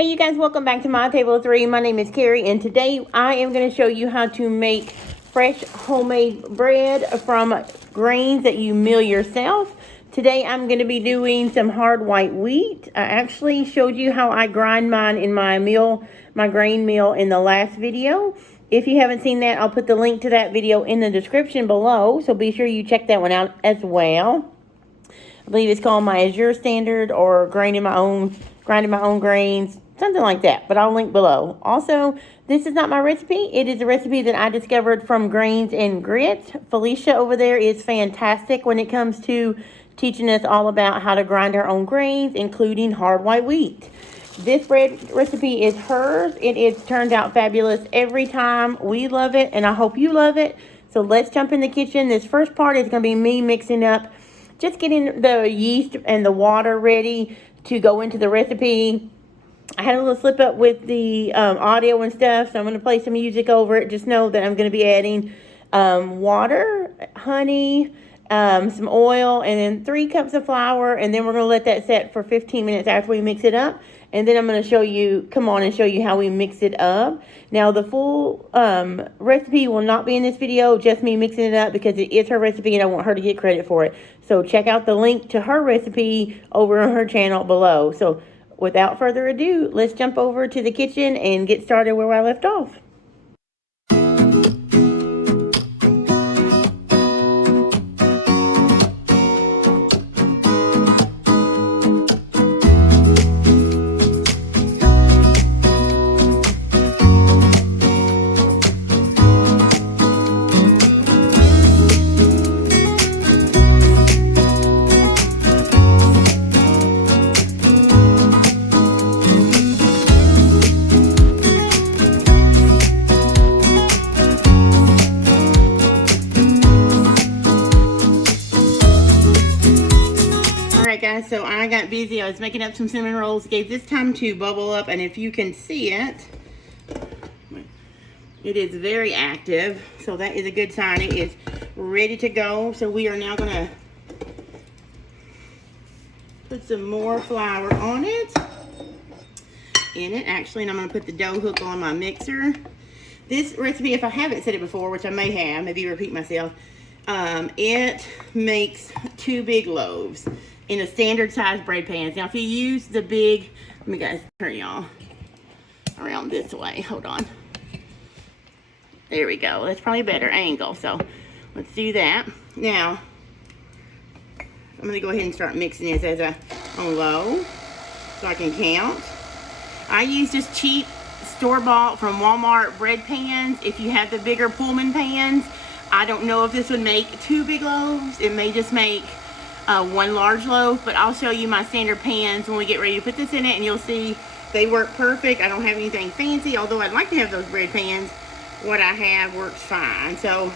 Hey you guys, welcome back to My Table of Three. My name is Carrie, and today I am going to show you how to make fresh homemade bread from grains that you mill yourself. Today I'm going to be doing some hard white wheat. I actually showed you how I grind mine in my grain mill in the last video. If you haven't seen that, I'll put the link to that video in the description below, so be sure you check that one out as well. I believe it's called my Azure standard, or grinding my own grains, something like that, but I'll link below. Also, this is not my recipe. It is a recipe that I discovered from Grains and Grits. Felicia over there is fantastic when it comes to teaching us all about how to grind our own grains, including hard white wheat. This bread recipe is hers. It is turned out fabulous every time. We love it, and I hope you love it. So let's jump in the kitchen. This first part is going to be me mixing up, just getting the yeast and the water ready to go into the recipe. I had a little slip up with the audio and stuff, so I'm going to play some music over it. Just know that I'm going to be adding water, honey, some oil, and then 3 cups of flour, and then we're going to let that set for 15 minutes after we mix it up. And then I'm going to show you how we mix it up. Now, the full recipe will not be in this video, just me mixing it up, because it is her recipe and I want her to get credit for it. So check out the link to her recipe over on her channel below. So without further ado, let's jump over to the kitchen and get started where I left off. Guys, so I got busy. I was making up some cinnamon rolls, gave this time to bubble up, and if you can see it, it is very active, so that is a good sign. It is ready to go. So we are now going to put some more flour on it, actually, and I'm going to put the dough hook on my mixer. This recipe, if I haven't said it before, which I may have, maybe repeat myself, it makes 2 big loaves in a standard size bread pan. Now if you use the big, let me guys turn y'all around this way, hold on. There we go, that's probably a better angle, so let's do that. Now, I'm gonna go ahead and start mixing this on low, so I can count. I use just cheap store-bought from Walmart bread pans. If you have the bigger Pullman pans, I don't know if this would make 2 big loaves. It may just make 1 large loaf, but I'll show you my standard pans when we get ready to put this in it, and you'll see they work perfect. I don't have anything fancy, although I'd like to have those bread pans. What I have works fine. So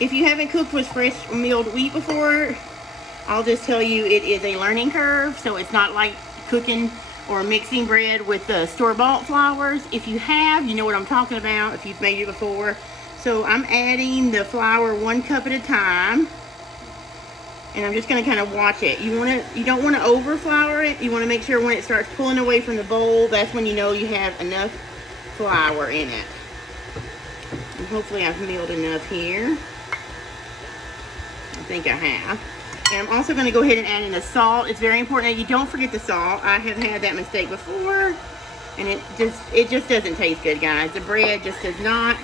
if you haven't cooked with fresh milled wheat before, I'll just tell you it is a learning curve. So it's not like cooking or mixing bread with the store-bought flours. If you have, you know what I'm talking about if you've made it before. So I'm adding the flour 1 cup at a time. And I'm just going to kind of watch it. You don't want to over flour it. You want to make sure when it starts pulling away from the bowl, that's when you know you have enough flour in it. And hopefully I've milled enough here. I think I have. And I'm also going to go ahead and add in the salt. It's very important that you don't forget the salt. I have had that mistake before, and it just doesn't taste good, guys. The bread just does not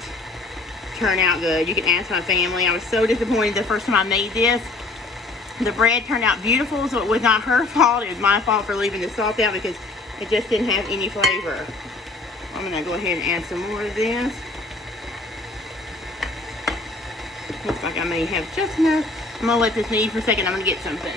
turn out good. You can ask my family. I was so disappointed the first time I made this. The bread turned out beautiful, so it was not her fault. It was my fault for leaving the salt out because it just didn't have any flavor. I'm going to go ahead and add some more of this. Looks like I may have just enough. I'm going to let this knead for a second. I'm going to get something.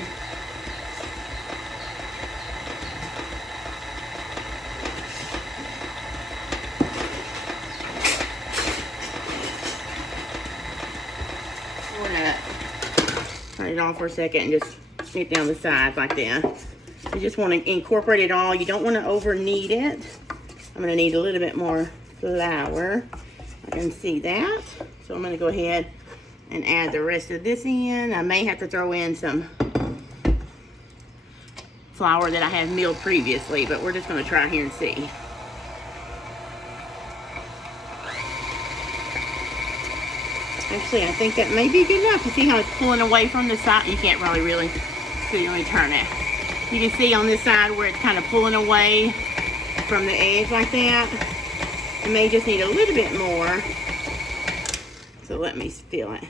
Turn it off for a second and just snip down the sides like that. You just want to incorporate it all. You don't want to over knead it. I'm going to need a little bit more flour. I can see that. So I'm going to go ahead and add the rest of this in. I may have to throw in some flour that I have milled previously, but we're just gonna try here and see. Actually, I think that may be good enough. You see how it's pulling away from the side? You can't really see. Let me turn it. You can see on this side where it's kind of pulling away from the edge like that. It may just need a little bit more. So let me feel it.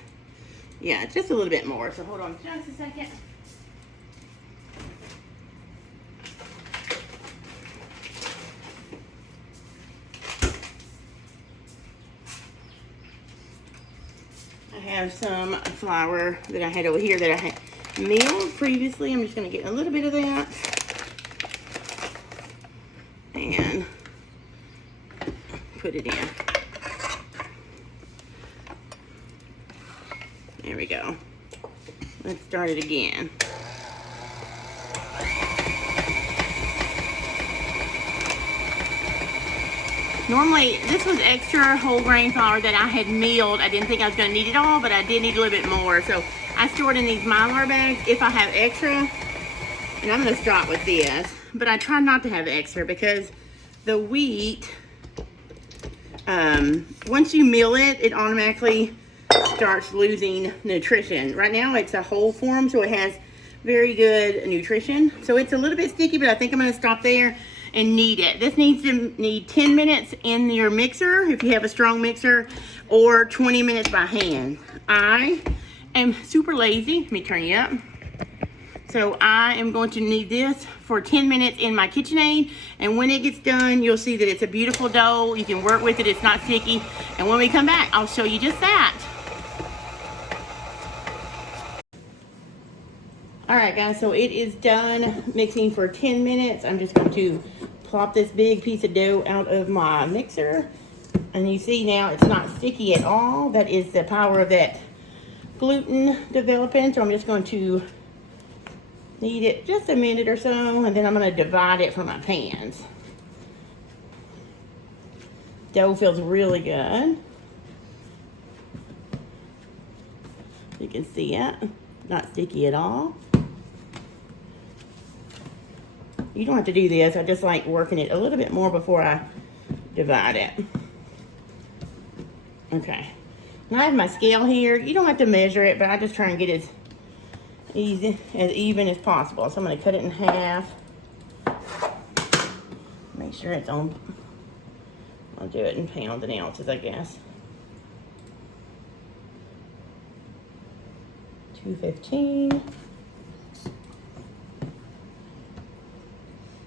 Yeah, just a little bit more. So hold on just a second. I have some flour that I had over here that I had milled previously. I'm just going to get a little bit of that and put it in. There we go. Let's start it again. Normally, this was extra whole grain flour that I had milled. I didn't think I was going to need it all, but I did need a little bit more. So I stored in these Mylar bags if I have extra. And I'm going to start with this. But I try not to have extra because the wheat, once you mill it, it automatically starts losing nutrition. Right now, it's a whole form, so it has very good nutrition. So it's a little bit sticky, but I think I'm going to stop there and knead it. This needs to need 10 minutes in your mixer if you have a strong mixer, or 20 minutes by hand. I am super lazy. Let me turn you up. So I am going to knead this for 10 minutes in my KitchenAid, and when it gets done, you'll see that it's a beautiful dough. You can work with it, it's not sticky. And when we come back, I'll show you just that. All right, guys, so it is done mixing for 10 minutes. I'm just going to plop this big piece of dough out of my mixer. And you see now it's not sticky at all. That is the power of that gluten developing. So I'm just going to knead it just a minute or so, and then I'm going to divide it from my pans. Dough feels really good. You can see it, not sticky at all. You don't have to do this. I just like working it a little bit more before I divide it. Okay. Now I have my scale here. You don't have to measure it, but I just try and get as even as possible. So I'm going to cut it in half. Make sure it's on. I'll do it in pounds and ounces, I guess. 215.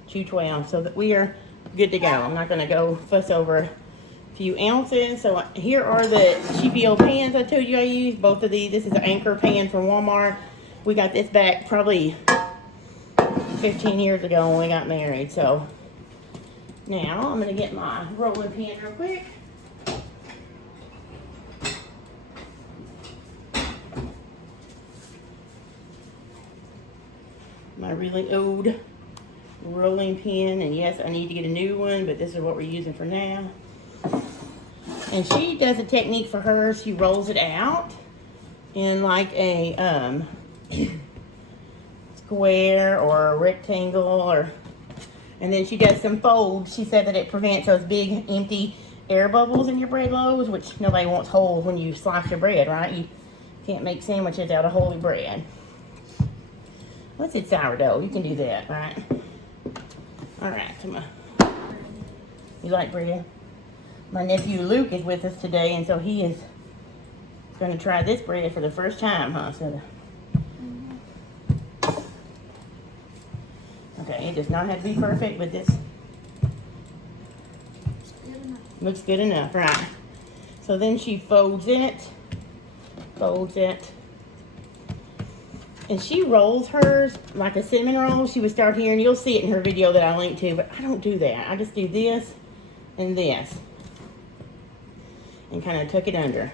212, so that we are good to go. I'm not going to go fuss over a few ounces. So here are the cheapy old pans I told you I used. Both of these. This is an Anchor pan from Walmart. We got this back probably 15 years ago when we got married. So now I'm going to get my rolling pin real quick. My really old rolling pin, and yes, I need to get a new one, but this is what we're using for now. And she does a technique for hers. She rolls it out in like a square or a rectangle, and then she does some folds. She said that it prevents those big empty air bubbles in your bread loaves, which nobody wants holes when you slice your bread, right? You can't make sandwiches out of holy bread. What's it, sourdough? You can do that, right? All right, come on. You like bread? My nephew Luke is with us today, and so he is going to try this bread for the first time, huh? So, okay, it does not have to be perfect, but this looks good enough, right? So then she folds it, and she rolls hers like a cinnamon roll. She would start here, and you'll see it in her video that I linked to, but I don't do that. I just do this and this. And kind of tuck it under.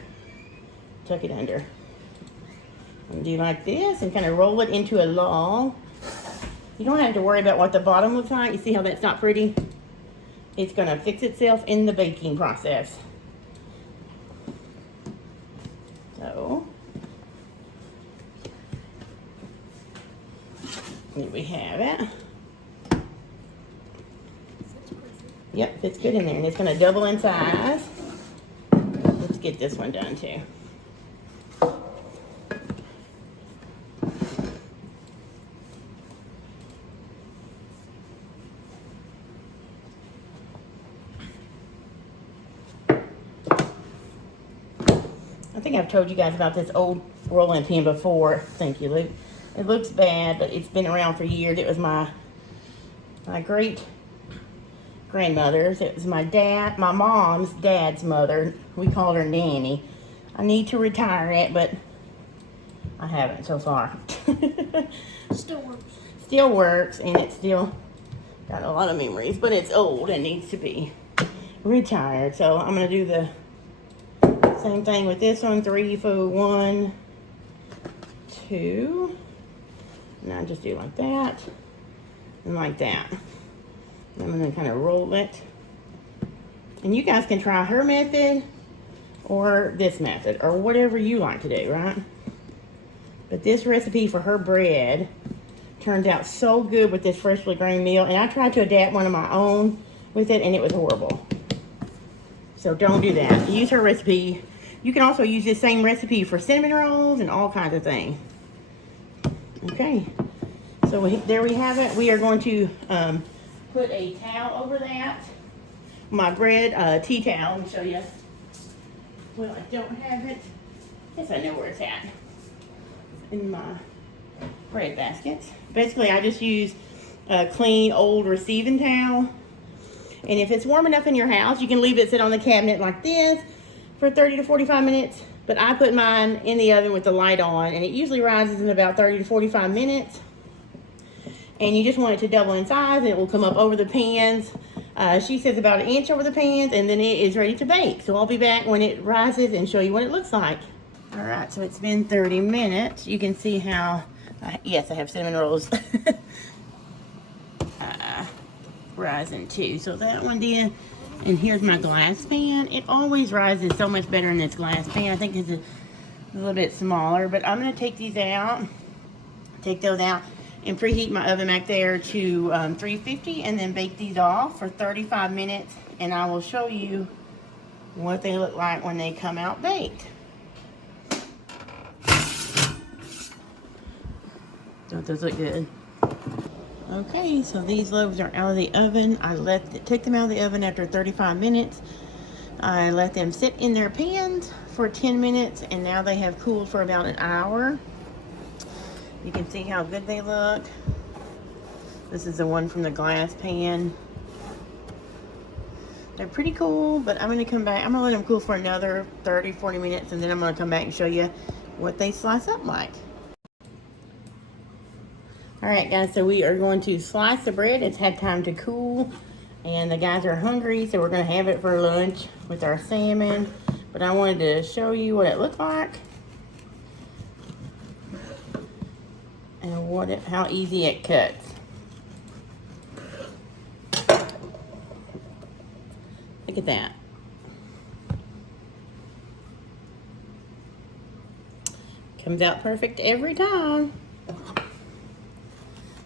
And do like this and kind of roll it into a log. You don't have to worry about what the bottom looks like. You see how that's not pretty? It's going to fix itself in the baking process. So here we have it. Yep, fits good in there, and it's gonna double in size. Let's get this one done too. I think I've told you guys about this old rolling pin before. Thank you, Luke. It looks bad, but it's been around for years. It was my great grandmother's. It was my mom's dad's mother. We called her Nanny. I need to retire it, but I haven't so far. Still works. Still works, and it's still got a lot of memories, but it's old and needs to be retired. So I'm gonna do the same thing with this one. 3, 4, 1, 2. And I just do like that and like that. I'm gonna kind of roll it. And you guys can try her method or this method or whatever you like to do, right? But this recipe for her bread turned out so good with this freshly grained meal, and I tried to adapt one of my own with it, and it was horrible. So don't do that. Use her recipe. You can also use this same recipe for cinnamon rolls and all kinds of things. Okay, so there we have it. We are going to put a towel over that. My bread tea towel. Let me show you. Well, I don't have it. Yes, I know where it's at. In my bread basket. Basically, I just use a clean old receiving towel. And if it's warm enough in your house, you can leave it sit on the cabinet like this for 30 to 45 minutes. But I put mine in the oven with the light on, and it usually rises in about 30 to 45 minutes. And you just want it to double in size, and it will come up over the pans. She says about 1 inch over the pans, and then it is ready to bake. So I'll be back when it rises and show you what it looks like. All right, so it's been 30 minutes. You can see how, yes, I have cinnamon rolls rising too. So that one did. And here's my glass pan. It always rises so much better in this glass pan. I think it's a little bit smaller, but I'm going to take these out, take those out, and preheat my oven back there to 350, and then bake these off for 35 minutes, and I will show you what they look like when they come out baked. Don't those look good? Okay, so these loaves are out of the oven. I took them out of the oven after 35 minutes. I let them sit in their pans for 10 minutes, and now they have cooled for about an hour. You can see how good they look. This is the one from the glass pan. They're pretty cool, but I'm going to come back. I'm going to let them cool for another 30, 40 minutes, and then I'm going to come back and show you what they slice up like. All right, guys, so we are going to slice the bread. It's had time to cool, and the guys are hungry, so we're going to have it for lunch with our salmon. But I wanted to show you what it looked like and how easy it cuts. Look at that. Comes out perfect every time.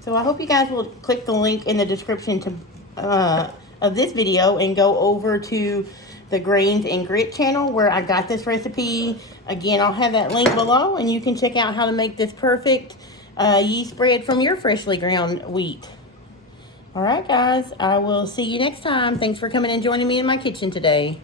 So I hope you guys will click the link in the description of this video and go over to the Grains and Grit channel where I got this recipe. Again, I'll have that link below, and you can check out how to make this perfect yeast bread from your freshly ground wheat. All right, guys, I will see you next time. Thanks for coming and joining me in my kitchen today.